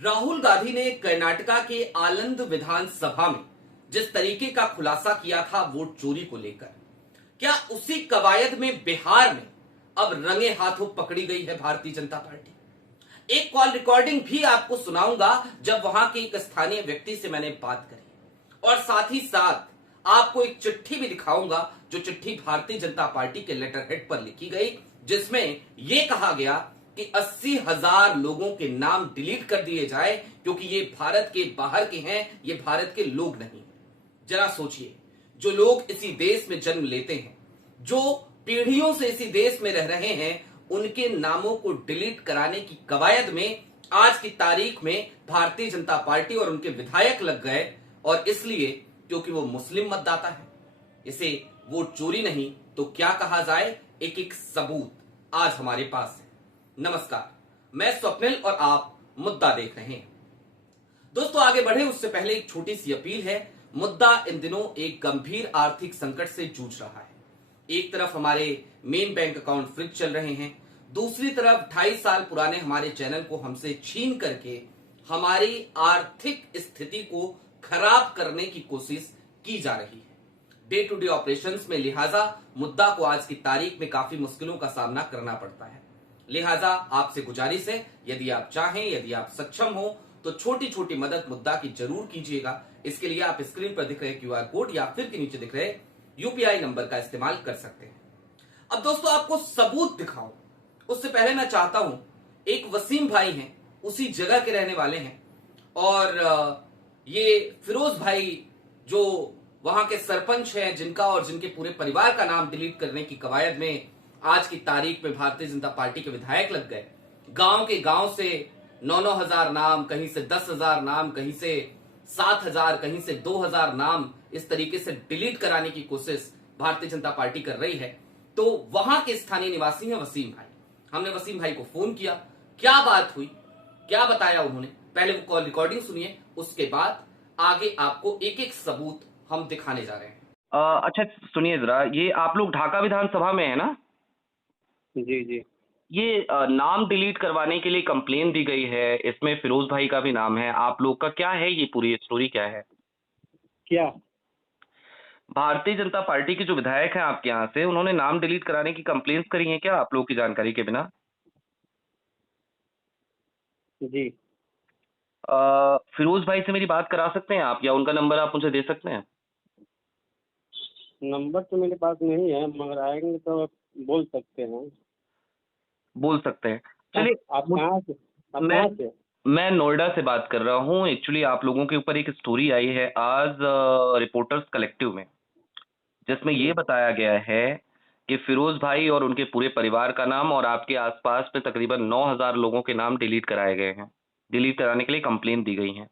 राहुल गांधी ने कर्नाटका के आनंद विधानसभा में जिस तरीके का खुलासा किया था वोट चोरी को लेकर, क्या उसी कवायद में बिहार में अब रंगे हाथों पकड़ी गई है भारतीय जनता पार्टी? एक कॉल रिकॉर्डिंग भी आपको सुनाऊंगा जब वहां के एक स्थानीय व्यक्ति से मैंने बात करी, और साथ ही साथ आपको एक चिट्ठी भी दिखाऊंगा जो चिट्ठी भारतीय जनता पार्टी के लेटर हेड पर लिखी गई, जिसमें यह कहा गया कि 80,000 लोगों के नाम डिलीट कर दिए जाए क्योंकि ये भारत के बाहर के हैं, ये भारत के लोग नहीं। जरा सोचिए, जो लोग इसी देश में जन्म लेते हैं, जो पीढ़ियों से इसी देश में रह रहे हैं, उनके नामों को डिलीट कराने की कवायद में आज की तारीख में भारतीय जनता पार्टी और उनके विधायक लग गए, और इसलिए क्योंकि वो मुस्लिम मतदाता है। इसे वोट चोरी नहीं तो क्या कहा जाए, एक एक सबूत आज हमारे पास है। नमस्कार, मैं स्वप्निल और आप मुद्दा देख रहे हैं। दोस्तों, आगे बढ़े उससे पहले एक छोटी सी अपील है। मुद्दा इन दिनों एक गंभीर आर्थिक संकट से जूझ रहा है। एक तरफ हमारे मेन बैंक अकाउंट फ्रीज चल रहे हैं, दूसरी तरफ 2.5 साल पुराने हमारे चैनल को हमसे छीन करके हमारी आर्थिक स्थिति को खराब करने की कोशिश की जा रही है डे टू डे ऑपरेशंस में। लिहाजा मुद्दा को आज की तारीख में काफी मुश्किलों का सामना करना पड़ता है। लिहाजा आपसे गुजारिश है, यदि आप चाहें, यदि आप सक्षम हो तो छोटी छोटी मदद मुद्दा की जरूर कीजिएगा। इसके लिए आप स्क्रीन पर दिख रहे QR कोड या फिर के नीचे दिख रहे UPI नंबर का इस्तेमाल कर सकते हैं। अब दोस्तों, आपको सबूत दिखाऊं उससे पहले मैं चाहता हूं, एक वसीम भाई हैं, उसी जगह के रहने वाले हैं, और ये फिरोज भाई जो वहां के सरपंच हैं, जिनका और जिनके पूरे परिवार का नाम डिलीट करने की कवायद में आज की तारीख में भारतीय जनता पार्टी के विधायक लग गए। गांव के गांव से 9-9 हजार नाम, कहीं से 10,000 नाम, कहीं से 7,000, कहीं से 2,000 नाम इस तरीके से डिलीट कराने की कोशिश भारतीय जनता पार्टी कर रही है। तो वहां के स्थानीय निवासी हैं वसीम भाई। हमने वसीम भाई को फोन किया, क्या बात हुई, क्या बताया उन्होंने, पहले वो कॉल रिकॉर्डिंग सुनिए, उसके बाद आगे आपको एक एक सबूत हम दिखाने जा रहे हैं। अच्छा सुनिए जरा, ये आप लोग ढाका विधानसभा में है ना? जी जी। ये नाम डिलीट करवाने के लिए कंप्लेन दी गई है, इसमें फिरोज भाई का भी नाम है। आप लोग का क्या है, ये पूरी स्टोरी क्या है? क्या? भारतीय जनता पार्टी के जो विधायक हैं आपके यहाँ से, उन्होंने नाम डिलीट कराने की कंप्लेंट्स करी हैं क्या आप लोग की जानकारी के बिना? जी। फिरोज भाई से मेरी बात करा सकते हैं आप, या उनका नंबर आप मुझे दे सकते हैं? नंबर तो मेरे पास नहीं है, मगर आएंगे तो बोल सकते हैं। बोल सकते हैं, चलिए। आप कहाँ से? आप मैं कहाँ से? मैं नोएडा से बात कर रहा हूँ। एक्चुअली आप लोगों के ऊपर एक स्टोरी आई है आज रिपोर्टर्स कलेक्टिव में, जिसमें ये बताया गया है कि फिरोज भाई और उनके पूरे परिवार का नाम और आपके आसपास में तकरीबन 9,000 लोगों के नाम डिलीट कराए गए हैं। डिलीट कराने के लिए कंप्लेन दी गई है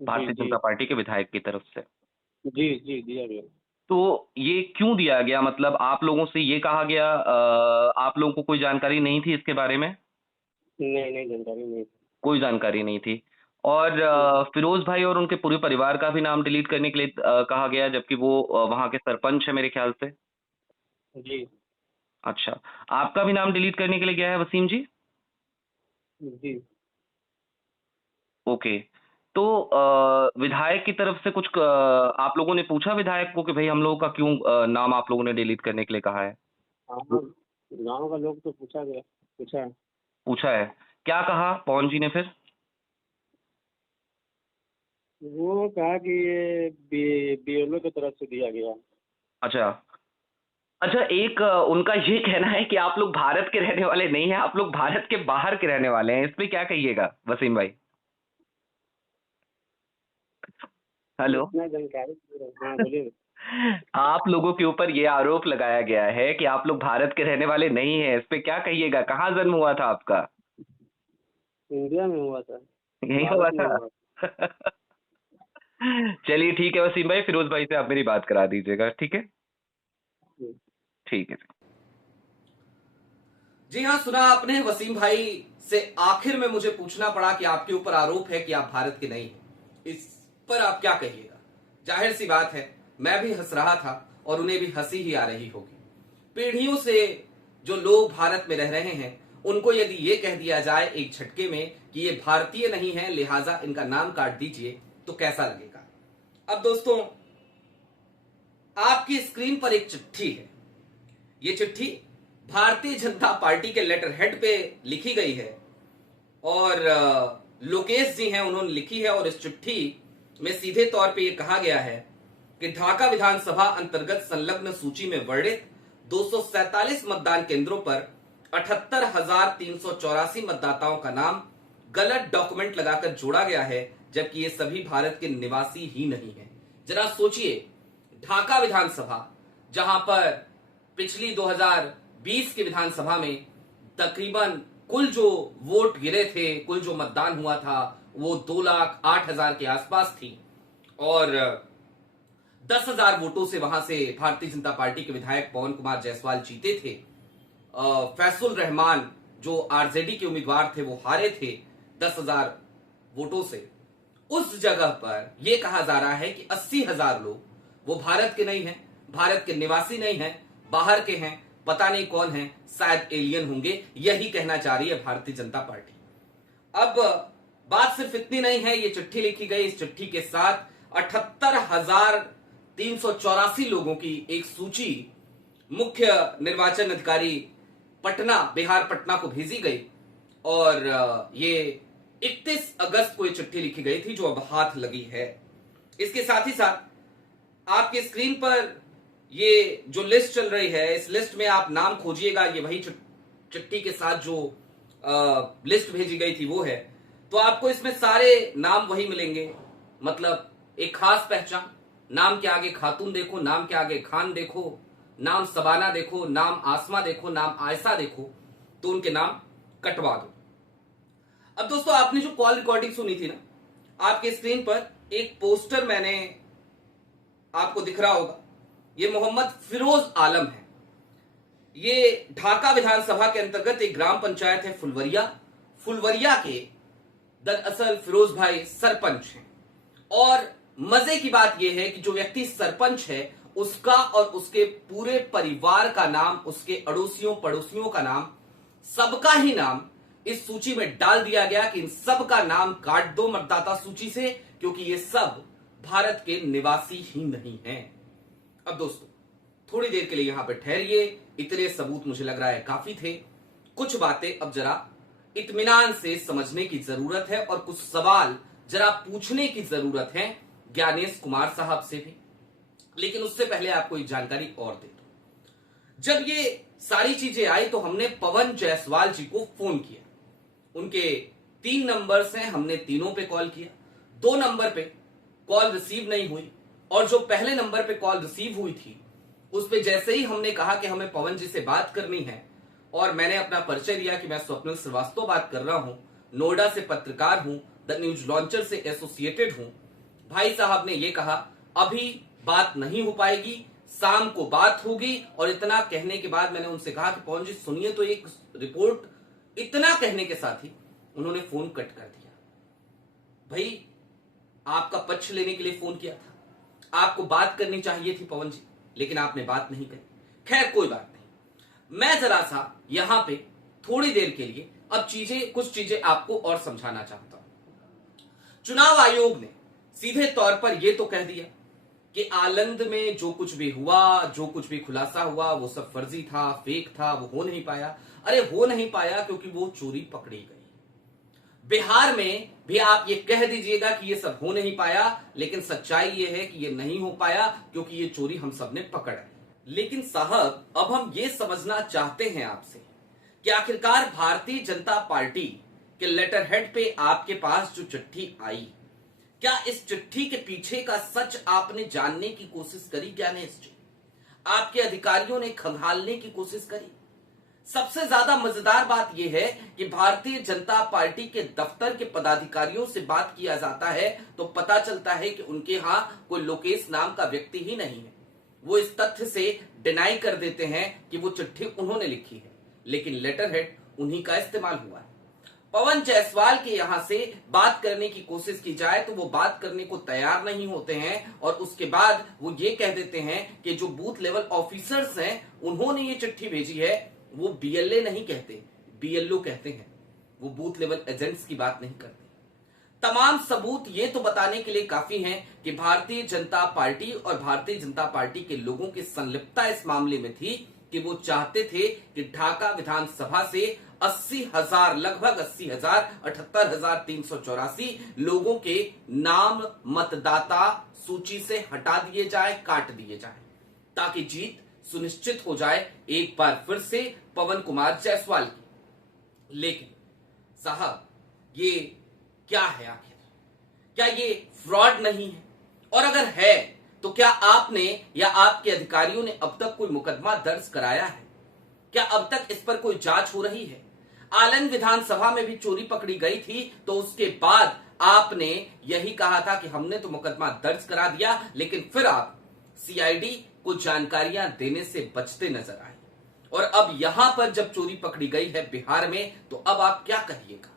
भारतीय जनता पार्टी के विधायक की तरफ से। जी जी, दिया गया। तो ये क्यों दिया गया, मतलब आप लोगों से ये कहा गया, आप लोगों को कोई जानकारी नहीं थी इसके बारे में? नहीं नहीं, जानकारी नहीं। कोई जानकारी नहीं थी। और फिरोज भाई और उनके पूरे परिवार का भी नाम डिलीट करने के लिए कहा गया, जबकि वो वहां के सरपंच है मेरे ख्याल से। जी अच्छा, आपका भी नाम डिलीट करने के लिए गया है वसीम जी? जी। ओके। तो विधायक की तरफ से कुछ आप लोगों ने पूछा विधायक को कि भाई हम लोगों का क्यों नाम आप लोगों ने डिलीट करने के लिए कहा है? हाँ, गाँव का लोग तो पूछा है। पूछा है, क्या कहा पवन जी ने फिर? वो कहा कि ये BLO की तरफ से दिया गया। अच्छा अच्छा, एक उनका ये कहना है कि आप लोग भारत के रहने वाले नहीं हैं, आप लोग भारत के बाहर के रहने वाले हैं। इस पे क्या कहिएगा वसीम भाई? हेलो। इतना जानकारी? हाँ बोलिए। आप लोगों के ऊपर ये आरोप लगाया गया है कि आप लोग भारत के रहने वाले नहीं हैं। इस पे क्या कहिएगा? कहाँ जन्म हुआ था आपका? इंडिया में हुआ था। यही हुआ भारत में था? हुआ। चलिए ठीक है वसीम भाई, फिरोज भाई से आप मेरी बात करा दीजिएगा, ठीक है? ठीक है। जी हाँ, सुना आपने वसीम भाई से। आखिर में मुझे पूछना पड़ा कि आपके ऊपर आरोप है कि आप भारत के नहीं हैं, इस पर आप क्या कहिएगा? जाहिर सी बात है, मैं भी हंस रहा था और उन्हें भी हंसी ही आ रही होगी। पीढ़ियों से जो लोग भारत में रह रहे हैं, उनको यदि ये कह दिया जाए एक झटके में कि ये भारतीय नहीं है, लिहाजा इनका नाम काट दीजिए, तो कैसा लगेगा। अब दोस्तों, आपकी स्क्रीन पर एक चिट्ठी है। ये चिट्ठी भारतीय जनता पार्टी के लेटर हेड पे लिखी गई है और लोकेश जी हैं, उन्होंने लिखी है। और इस चिट्ठी में सीधे तौर पे ये कहा गया है कि ढाका विधानसभा अंतर्गत संलग्न सूची में वर्णित 247 मतदान केंद्रों पर 78,384 मतदाताओं का नाम गलत डॉक्यूमेंट लगाकर जोड़ा गया है, जबकि ये सभी भारत के निवासी ही नहीं है। जरा सोचिए, ढाका विधानसभा, जहां पर पिछली 2020 की विधानसभा में तकरीबन कुल जो वोट गिरे थे, कुल जो मतदान हुआ था, वो 2,08,000 के आसपास थी और 10,000 वोटों से वहां से भारतीय जनता पार्टी के विधायक पवन कुमार जायसवाल जीते थे। फैसुल रहमान जो आरजेडी के उम्मीदवार थे, वो हारे थे 10,000 वोटों से। उस जगह पर यह कहा जा रहा है कि 80,000 लोग वो भारत के नहीं हैं, भारत के निवासी नहीं हैं, बाहर के हैं, पता नहीं कौन है, शायद एलियन होंगे, यही कहना चाह रही है भारतीय जनता पार्टी। अब बात सिर्फ इतनी नहीं है, ये चिट्ठी लिखी गई, इस चिट्ठी के साथ 78,384 लोगों की एक सूची मुख्य निर्वाचन अधिकारी पटना, बिहार पटना को भेजी गई और ये 31 अगस्त को ये चिट्ठी लिखी गई थी, जो अब हाथ लगी है। इसके साथ ही साथ आपके स्क्रीन पर ये जो लिस्ट चल रही है, इस लिस्ट में आप नाम खोजिएगा, ये वही चिट्ठी के साथ जो लिस्ट भेजी गई थी वो है। तो आपको इसमें सारे नाम वही मिलेंगे, मतलब एक खास पहचान, नाम के आगे खातून देखो, नाम के आगे खान देखो, नाम सबाना देखो, नाम आसमा देखो, नाम आयशा देखो, तो उनके नाम कटवा दो। अब दोस्तों, आपने जो कॉल रिकॉर्डिंग सुनी थी ना, आपके स्क्रीन पर एक पोस्टर मैंने आपको दिख रहा होगा, ये मोहम्मद फिरोज आलम है। ये ढाका विधानसभा के अंतर्गत एक ग्राम पंचायत है फुलवरिया के दरअसल फिरोज भाई सरपंच हैं। और मजे की बात यह है कि जो व्यक्ति सरपंच है, उसका और उसके पूरे परिवार का नाम, उसके अड़ोसियों पड़ोसियों का नाम, सबका ही नाम इस सूची में डाल दिया गया कि इन सब का नाम काट दो मतदाता सूची से, क्योंकि ये सब भारत के निवासी ही नहीं हैं। अब दोस्तों, थोड़ी देर के लिए यहां पर ठहरिए, इतने सबूत मुझे लग रहा है काफी थे। कुछ बातें अब जरा इत्मीनान से समझने की जरूरत है और कुछ सवाल जरा पूछने की जरूरत है ज्ञानेश कुमार साहब से भी। लेकिन उससे पहले आपको एक जानकारी और दे दूं। जब ये सारी चीजें आई तो हमने पवन जायसवाल जी को फोन किया। उनके 3 नंबर्स हैं, हमने तीनों पे कॉल किया। 2 नंबर पे कॉल रिसीव नहीं हुई और जो पहले नंबर पे कॉल रिसीव हुई थी, उस पे जैसे ही हमने कहा कि हमें पवन जी से बात करनी है और मैंने अपना परिचय दिया कि मैं स्वप्निल श्रीवास्तव बात कर रहा हूं, नोएडा से पत्रकार हूं, द न्यूज लॉन्चर से एसोसिएटेड हूं, भाई साहब ने ये कहा अभी बात नहीं हो पाएगी, शाम को बात होगी। और इतना कहने के बाद मैंने उनसे कहा कि पवन जी सुनिए तो एक रिपोर्ट। इतना कहने के साथ ही उन्होंने फोन कट कर दिया। भाई, आपका पक्ष लेने के लिए फोन किया था, आपको बात करनी चाहिए थी पवन जी, लेकिन आपने बात नहीं करी। खैर कोई बात नहीं, मैं जरा सा यहां पे थोड़ी देर के लिए अब कुछ चीजें आपको और समझाना चाहता हूं। चुनाव आयोग ने सीधे तौर पर यह तो कह दिया कि आलंद में जो कुछ भी हुआ, जो कुछ भी खुलासा हुआ, वो सब फर्जी था, फेक था, वो हो नहीं पाया। अरे हो नहीं पाया क्योंकि वो चोरी पकड़ी गई। बिहार में भी आप ये कह दीजिएगा कि ये सब हो नहीं पाया, लेकिन सच्चाई ये है कि ये नहीं हो पाया क्योंकि ये चोरी हम सब ने पकड़ा है। लेकिन साहब, अब हम ये समझना चाहते हैं आपसे कि आखिरकार भारतीय जनता पार्टी के लेटर हेड पे आपके पास जो चिट्ठी आई, क्या इस चिट्ठी के पीछे का सच आपने जानने की कोशिश करी? ज्ञानेश जी, आपके अधिकारियों ने खंगालने की कोशिश करी? सबसे ज्यादा मजेदार बात यह है कि भारतीय जनता पार्टी के दफ्तर के पदाधिकारियों से बात किया जाता है तो पता चलता है कि उनके यहां कोई लोकेश नाम का व्यक्ति ही नहीं है। वो इस तथ्य से डिनाई कर देते हैं कि वो चिट्ठी उन्होंने लिखी है, लेकिन लेटर हेड उन्हीं का इस्तेमाल हुआ है। पवन जायसवाल के यहां से बात करने की कोशिश की जाए तो वो बात करने को तैयार नहीं होते हैं और उसके बाद वो ये कह देते हैं कि जो बूथ लेवल ऑफिसर्स हैं उन्होंने ये चिट्ठी भेजी है, वो बीएलए नहीं कहते, बीएलओ कहते हैं, वो बूथ लेवल एजेंट्स की बात नहीं करते। तमाम सबूत ये तो बताने के लिए काफी हैं कि भारतीय जनता पार्टी और भारतीय जनता पार्टी के लोगों की संलिप्तता इस मामले में थी कि वो चाहते थे कि ढाका विधानसभा से 80,000, लगभग 80,000, 78,384 लोगों के नाम मतदाता सूची से हटा दिए जाए, काट दिए जाए, ताकि जीत सुनिश्चित हो जाए एक बार फिर से पवन कुमार जायसवाल की। लेकिन साहब, ये क्या है आखिर? क्या ये फ्रॉड नहीं है? और अगर है तो क्या आपने या आपके अधिकारियों ने अब तक कोई मुकदमा दर्ज कराया है? क्या अब तक इस पर कोई जांच हो रही है? आलन विधानसभा में भी चोरी पकड़ी गई थी, तो उसके बाद आपने यही कहा था कि हमने तो मुकदमा दर्ज करा दिया, लेकिन फिर आप सीआईडी को जानकारियां देने से बचते नजर आए। और अब यहां पर जब चोरी पकड़ी गई है बिहार में, तो अब आप क्या कहिएगा?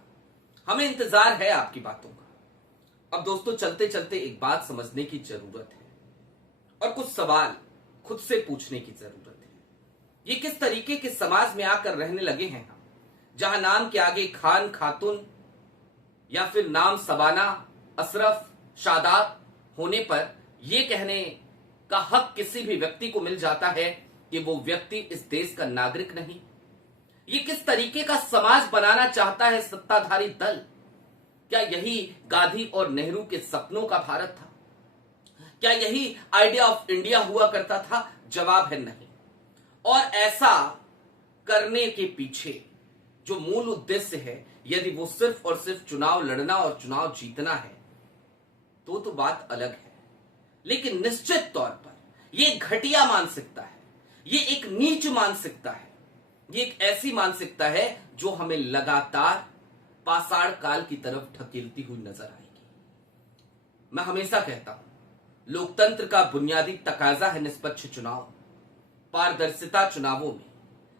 हमें इंतजार है आपकी बातों का। अब दोस्तों, चलते चलते एक बात समझने की जरूरत है और कुछ सवाल खुद से पूछने की जरूरत है। ये किस तरीके के समाज में आकर रहने लगे हैं हम, जहां नाम के आगे खान, खातून या फिर नाम सबाना, अशरफ, शादाब होने पर यह कहने का हक किसी भी व्यक्ति को मिल जाता है कि वो व्यक्ति इस देश का नागरिक नहीं। ये किस तरीके का समाज बनाना चाहता है सत्ताधारी दल? क्या यही गांधी और नेहरू के सपनों का भारत था? क्या यही आइडिया ऑफ इंडिया हुआ करता था? जवाब है नहीं। और ऐसा करने के पीछे जो मूल उद्देश्य है, यदि वो सिर्फ और सिर्फ चुनाव लड़ना और चुनाव जीतना है, तो बात अलग है। लेकिन निश्चित तौर पर यह घटिया मानसिकता है, ये एक नीच मानसिकता है, ये एक ऐसी मानसिकता है जो हमें लगातार पाषाण काल की तरफ ढकेलती हुई नजर आएगी। मैं हमेशा कहता हूं, लोकतंत्र का बुनियादी तकाजा है निष्पक्ष चुनाव, पारदर्शिता चुनावों में।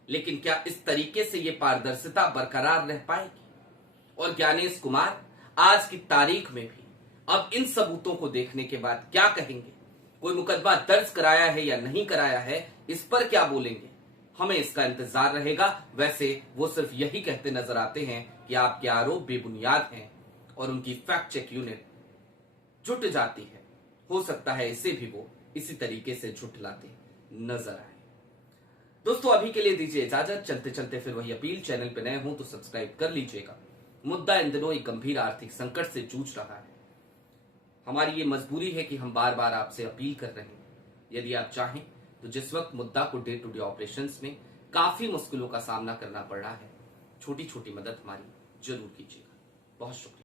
लेकिन क्या इस तरीके से ये पारदर्शिता बरकरार रह पाएगी? और ज्ञानेश कुमार आज की तारीख में भी अब इन सबूतों को देखने के बाद क्या कहेंगे? कोई मुकदमा दर्ज कराया है या नहीं कराया है, इस पर क्या बोलेंगे? हमें इसका इंतजार रहेगा। वैसे वो सिर्फ यही कहते नजर आते हैं कि आपके आरोप बेबुनियाद हैं और उनकी फैक्ट चेक यूनिट जुट जाती है। हो सकता है इसे भी वो इसी तरीके से झुठलाते नजर आए। दोस्तों, अभी के लिए दीजिए इजाजत। चलते चलते फिर वही अपील, चैनल पे नए हो तो सब्सक्राइब कर लीजिएगा। मुद्दा इन दिनों एक गंभीर आर्थिक संकट से जूझ रहा है। हमारी ये मजबूरी है कि हम बार बार आपसे अपील कर रहे हैं। यदि आप चाहें तो जिस वक्त मुद्दा को डे टू डे ऑपरेशंस में काफी मुश्किलों का सामना करना पड़ रहा है, छोटी छोटी मदद हमारी जरूर कीजिएगा। बहुत शुक्रिया।